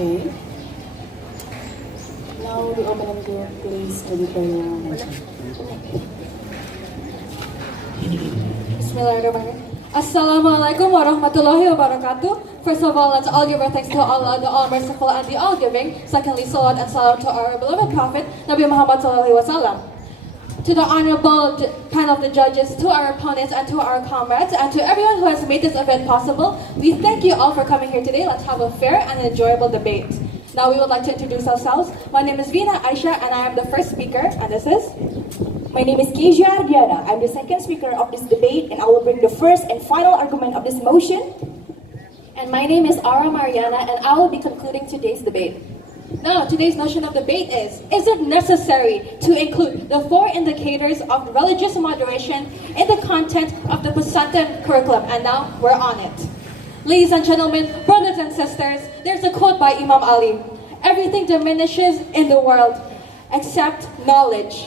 Okay. Now the opening group, please declare your motion. Bismillahirrahmanirrahim. Assalamualaikum warahmatullahi wabarakatuh. First of all, let's all give our thanks to Allah, the All-Merciful and the All-Giving. Secondly, salawat and salam to our beloved Prophet, Nabi Muhammad sallallahu alaihi wasallam. To the honorable panel of the judges, to our opponents, and to our comrades, and to everyone who has made this event possible, we thank you all for coming here today. Let's have a fair and enjoyable debate. Now we would like to introduce ourselves. My name is Vina Aisha, and I am the first speaker, and this is... My name is Kezia Ardiana. I'm the second speaker of this debate, and I will bring the first and final argument of this motion. And my name is Ara Mariana, and I will be concluding today's debate. Now, today's notion of debate is it necessary to include the 4 indicators of religious moderation in the content of the pesantren curriculum? And now, we're on it. Ladies and gentlemen, brothers and sisters, there's a quote by Imam Ali. Everything diminishes in the world except knowledge.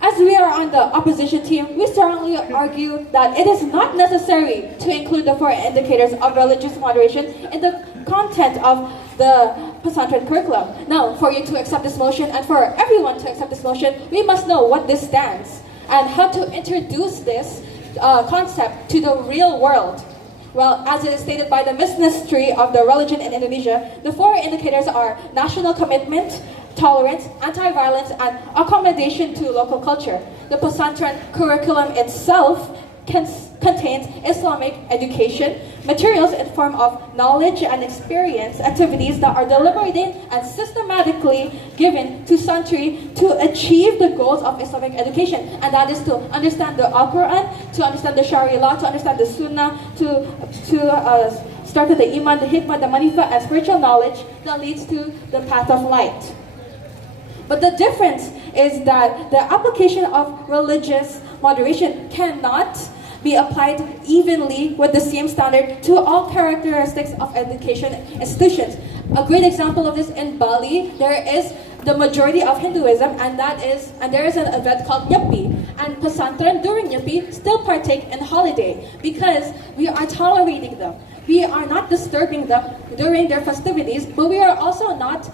As we are on the opposition team, we strongly argue that it is not necessary to include the 4 indicators of religious moderation in the content of the pesantren curriculum. Now, for you to accept this motion and for everyone to accept this motion, we must know what this stands and how to introduce this concept to the real world. Well, as it is stated by the Ministry of the Religion in Indonesia, the 4 indicators are national commitment, tolerance, anti-violence, and accommodation to local culture. The pesantren curriculum itself contains Islamic education, materials in form of knowledge and experience activities that are deliberately and systematically given to santri to achieve the goals of Islamic education, and that is to understand the Al-Quran, to understand the Sharia law, to understand the Sunnah, to start with the Iman, the Hikmah, the Manifah, and spiritual knowledge that leads to the path of light. But the difference is that the application of religious moderation cannot be applied evenly with the same standard to all characteristics of education institutions. A great example of this in Bali, there is the majority of Hinduism, and there is an event called Nyepi. And pesantren during Nyepi still partake in holiday because we are tolerating them. We are not disturbing them during their festivities, but we are also not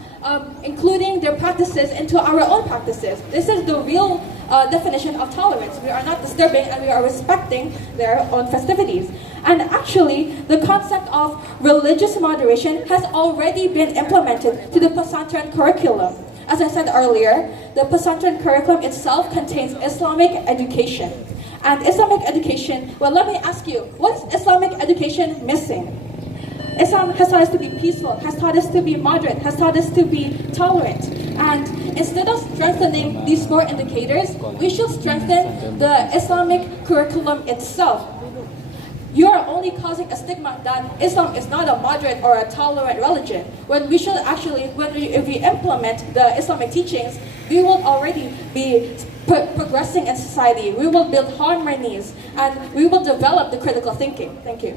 including their practices into our own practices. This is the real definition of tolerance. We are not disturbing and we are respecting their own festivities. And actually, the concept of religious moderation has already been implemented to the pesantren curriculum. As I said earlier, the pesantren curriculum itself contains Islamic education. And Islamic education, well, let me ask you, what's Islamic education missing? Islam has taught us to be peaceful, has taught us to be moderate, has taught us to be tolerant. And instead of strengthening these 4 indicators, we should strengthen the Islamic curriculum itself. You are only causing a stigma that Islam is not a moderate or a tolerant religion, when we should actually, if we implement the Islamic teachings, we will already be progressing in society. We will build harmonies, and we will develop the critical thinking. Thank you.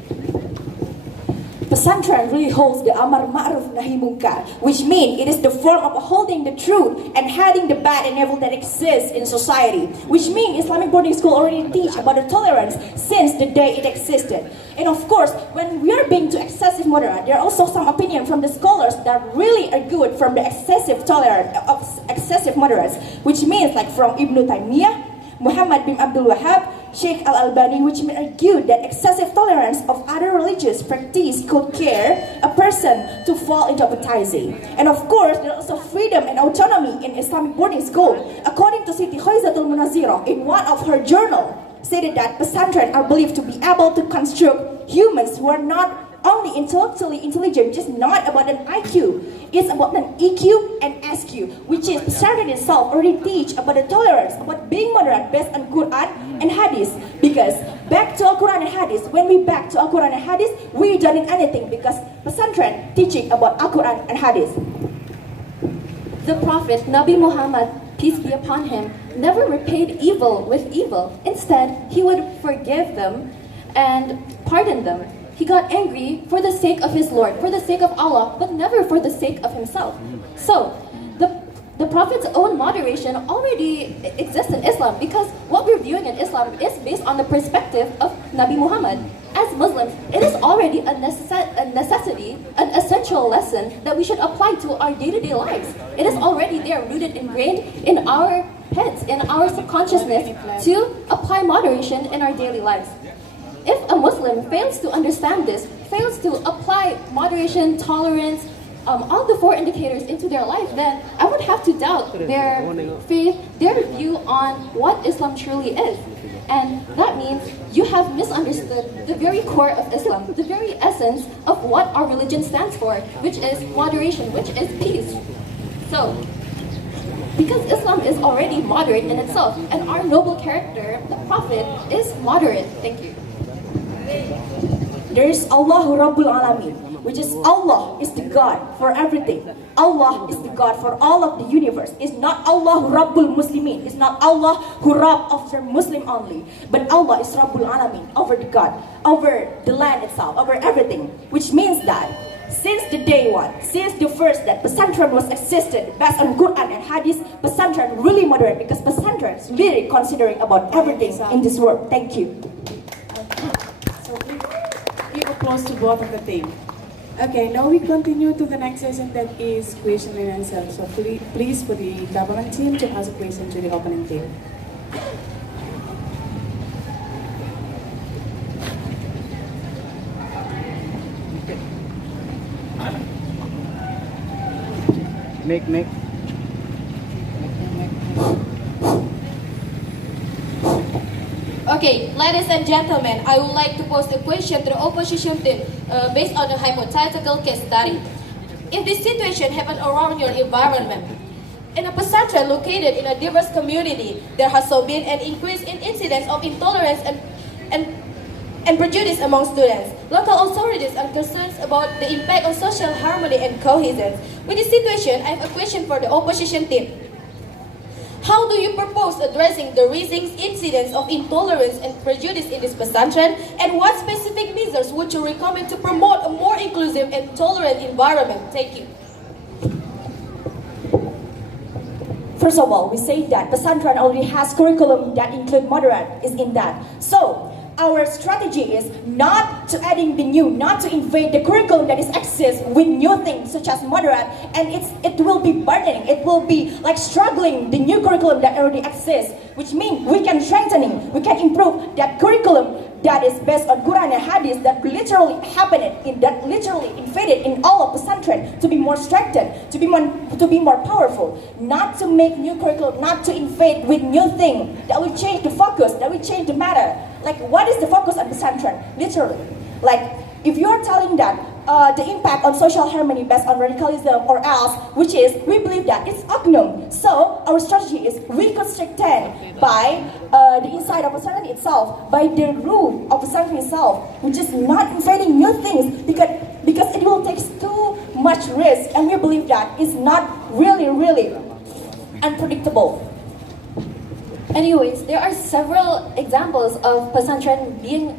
Pesantren really holds the Amar Ma'ruf Nahi Munkar, which means it is the form of upholding the truth and hiding the bad and evil that exists in society. Which means Islamic boarding school already teach about the tolerance since the day it existed. And of course, when we are being too excessive moderate, there are also some opinion from the scholars that really are good from the excessive tolerance of excessive moderates, which means like from Ibn Taymiyyah, Muhammad bin Abdul Wahhab, Sheikh Al-Albani, which may argue that excessive tolerance of other religious practice could scare a person to fall into apatheism. And of course, there is also freedom and autonomy in Islamic boarding school. According to Siti Khaizatul Munazirah, in one of her journal, stated that pesantren are believed to be able to construct humans who are not only intellectually intelligent, just not about an IQ. It's about an EQ and SQ, which is pesantren itself already teach about the tolerance, about being moderate based on Quran and Hadith. Because back to Al-Quran and Hadith, when we back to Al-Quran and Hadith, we don't need anything because pesantren teaching about Al-Quran and Hadith. The Prophet, Nabi Muhammad, peace be upon him, never repaid evil with evil. Instead, he would forgive them and pardon them. He got angry for the sake of his Lord, for the sake of Allah, but never for the sake of himself. So, the Prophet's own moderation already exists in Islam because what we're viewing in Islam is based on the perspective of Nabi Muhammad. as Muslims, it is already a necessity, an essential lesson that we should apply to our day-to-day lives. It is already there, rooted, ingrained in our heads, in our subconsciousness, to apply moderation in our daily lives. If a Muslim fails to understand this, fails to apply moderation, tolerance, all the four indicators into their life, then I would have to doubt their faith, their view on what Islam truly is. And that means you have misunderstood the very core of Islam, the very essence of what our religion stands for, which is moderation, which is peace. So, because Islam is already moderate in itself, and our noble character, the Prophet, is moderate. Thank you. There is Allahu Rabbul Alamin, which is Allah is the God for everything. Allah is the God for all of the universe. It's not Allah Rabbul Muslimin. It's not Allah who Rabb after Muslim only. But Allah is Rabbul Alamin, over the God, over the land itself, over everything. Which means that since the day one, since the first that pesantren was existed based on Quran and Hadith, pesantren really moderate because pesantren is really considering about everything in this world. Thank you. So please give applause to both of the team. Okay, now we continue to the next session, that is question and answer. So please for the government team to ask a question to the opening team. Make. Okay, ladies and gentlemen, I would like to pose a question to the opposition team based on a hypothetical case study. If this situation happened around your environment, in a pesantren located in a diverse community, there has so been an increase in incidents of intolerance and prejudice among students. Local authorities are concerned about the impact on social harmony and cohesion. With this situation, I have a question for the opposition team. How do you propose addressing the rising incidents of intolerance and prejudice in this pesantren? And what specific measures would you recommend to promote a more inclusive and tolerant environment? Thank you. First of all, we say that pesantren already has curriculum that include moderate is in that. So our strategy is not to adding the new, not to invade the curriculum that is exists with new things such as moderate, and it will be burdening. It will be like struggling the new curriculum that already exists, which means we can strengthening, we can improve that curriculum that is based on Quran and Hadith that literally happened that literally invaded in all of pesantren to be more strengthened, to be more powerful, not to make new curriculum, not to invade with new thing that will change the focus, that will change the matter. Like, what is the focus on pesantren? Literally, like if you are telling that the impact on social harmony based on radicalism or else, which is we believe that it's unknown. So our strategy is we could strengthen by the inside of pesantren itself, by the rule of pesantren itself, which is not invading new things because it will take too much risk, and we believe that it's not really unpredictable. Anyways, there are several examples of pesantren being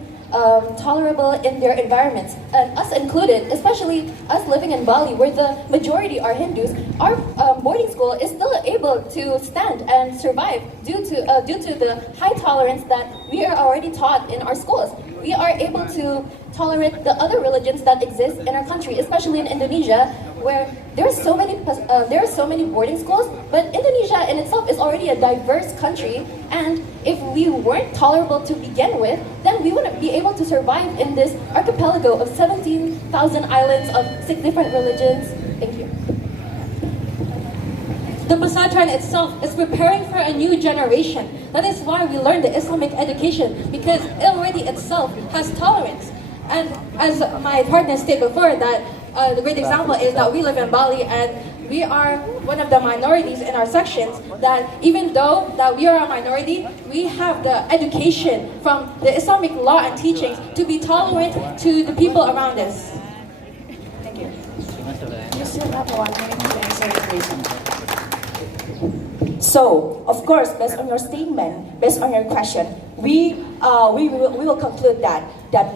tolerable in their environments, and us included, especially us living in Bali, where the majority are Hindus. Our boarding school is still able to stand and survive due to the high tolerance that we are already taught in our schools. We are able to tolerate the other religions that exist in our country, especially in Indonesia, where there are so many boarding schools. But Indonesia in itself is already a diverse country, and if we weren't tolerable to begin with, then we wouldn't be able to survive in this archipelago of 17,000 islands of 6 different religions. Thank you. The pesantren itself is preparing for a new generation. That is why we learn the Islamic education, because it already itself has tolerance. And as my partner stated before, that the great example is that we live in Bali and we are one of the minorities in our sections, that even though that we are a minority, we have the education from the Islamic law and teachings to be tolerant to the people around us. Thank you. You still have 1 minute to answer the question. So, of course, based on your statement, based on your question, we will conclude that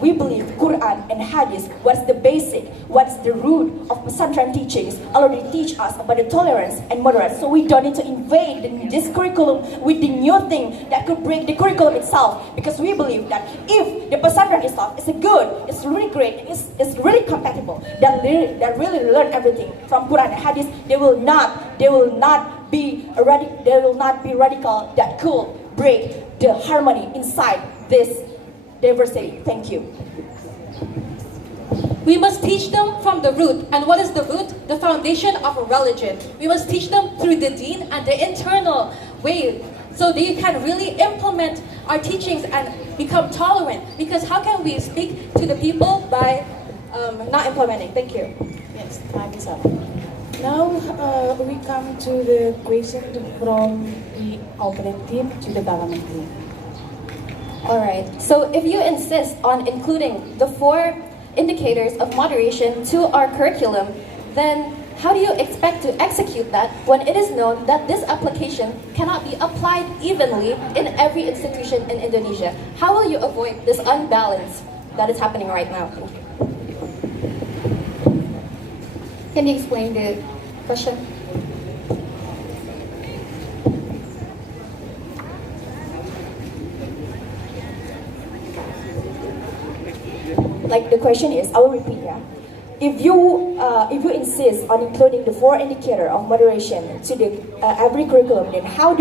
we believe Quran and Hadith, what's the basic, what's the root of pesantren teachings, already teach us about the tolerance and moderation. So we don't need to invade this curriculum with the new thing that could break the curriculum itself, because we believe that if the pesantren itself is good, it's really great, it's really compatible, that really learn everything from Quran and Hadith, they will not be radical that could break the harmony inside this diversity. Thank you. We must teach them from the root. And what is the root? The foundation of a religion. We must teach them through the deen and the internal way, so they can really implement our teachings and become tolerant. Because how can we speak to the people by not implementing? Thank you. Yes, time is up. Now we come to the question from the opponent team to the government team. Alright, so if you insist on including the 4 indicators of moderation to our curriculum, then how do you expect to execute that when it is known that this application cannot be applied evenly in every institution in Indonesia? How will you avoid this unbalance that is happening right now? Can you explain the question? Like the question is, I will repeat, yeah. If you insist on including the 4 indicators of moderation to the every curriculum, then how do